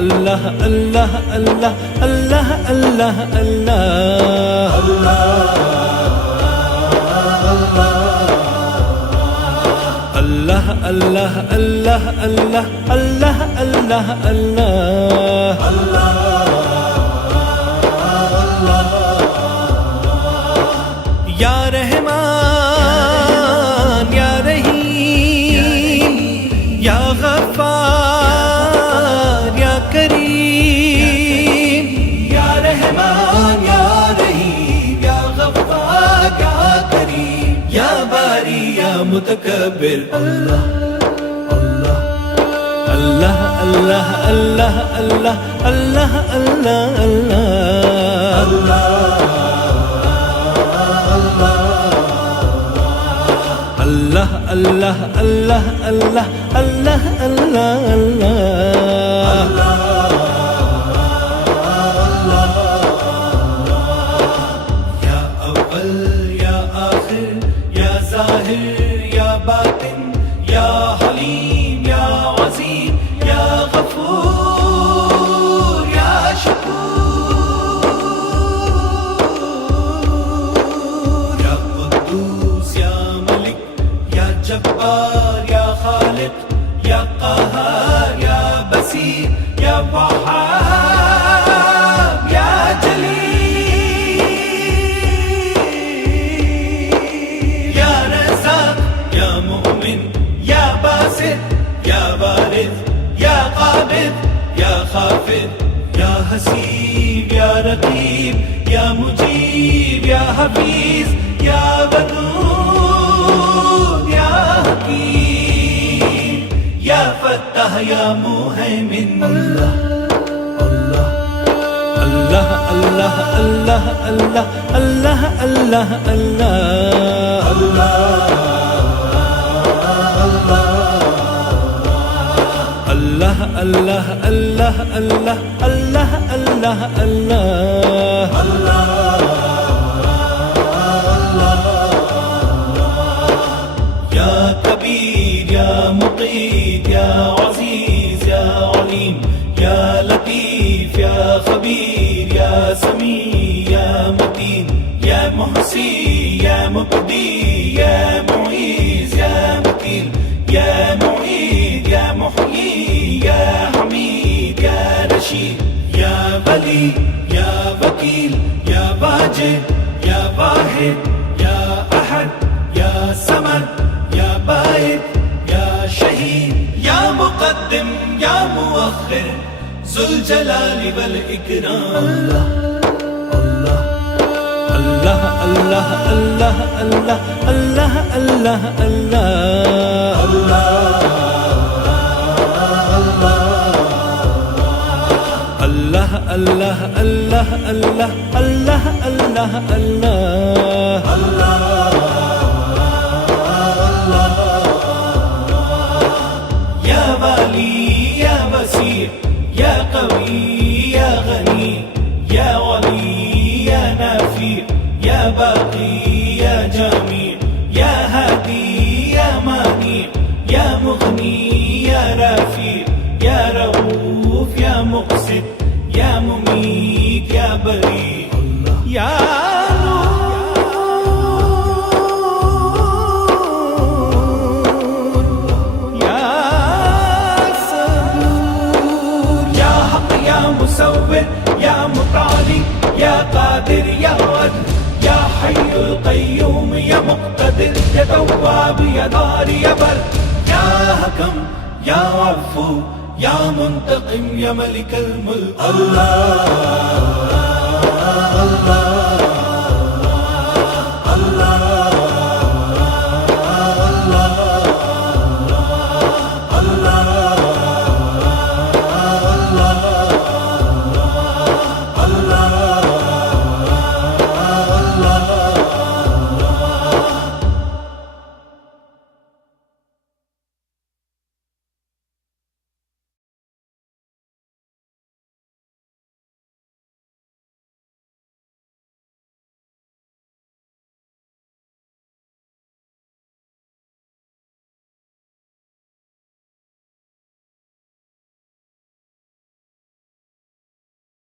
अल्लाह अल्लाह अल्लाह अल्लाह अल्लाह अल्लाह अल्लाह अल्लाह अल्लाह अल्लाह अल्लाह अल्लाह अल्लाह अल्लाह या रहमान या रहीम या गफ्फार या करीम या रहमान या रहीम या गफ्फार या करीम या बारी या मुतकब्बिर अल्लाह अल्लाह अल्लाह अल्लाह अल्लाह अल्लाह अल्लाह अल्लाह अल्लाह अल्लाह अल्लाह अल्लाह अल्लाह अल्लाह या अव्वल या आखिर या ज़ाहिर या बातिन या हलीम या अज़ीम या गफूर या शकूर या कुद्दूस या मलिक जब्बार या खालिक या क़हार या बसीर या वहाब या जलील या रज़ाक़ या मुमिन या बासित या वारिस या क़ाबिद या ख़ाफ़िद या हसीब या रक़ीब या मुजीब या हफ़ीज़ या वदूद या फत्ताह या मुहैमिन अल्लाह अल्लाह अल्लाह अल्लाह अल्लाह अल्लाह अल्लाह अल्लाह अल्लाह अल्लाह अल्लाह अल्लाह अल्लाह अल्लाह या कबीर या मुक़ीत या अज़ीज़ या अलीम या लतीफ़ या ख़बीर या समी या मतीन या मुहसी या मुब्दी या मुईज़ या मकीन या मुईद या मुहयी या हमीद या रशीद या वली या वकील या वाजिद या वाहिद या अहद या समद या बाइद या शहीद या मुक़द्दिम या मुअख्खिर ज़ुल जलाली वल इकराम अल्लाह अल्लाह अल्लाह अल्लाह अल्लाह अल्लाह अल्लाह अल्लाह अल्लाह अल्लाह अल्लाह अल्लाह अल्लाह या वाली या वसीर या कवी या गनी या वली या नाफिर या बाकी या जामी या हादी या मानी या मुगनी या राफी या रऊफ या मुक़सित या मुमीत या बरी या मुसव्विर या मुताली या कादिर या अदल या हय्युल क़य्यूम या मुक़तदिर या तव्वाब या दार या बर या हकम या अफ़ू या मुंतक़िम या मलिकल मुल्क अल्लाह अल्लाह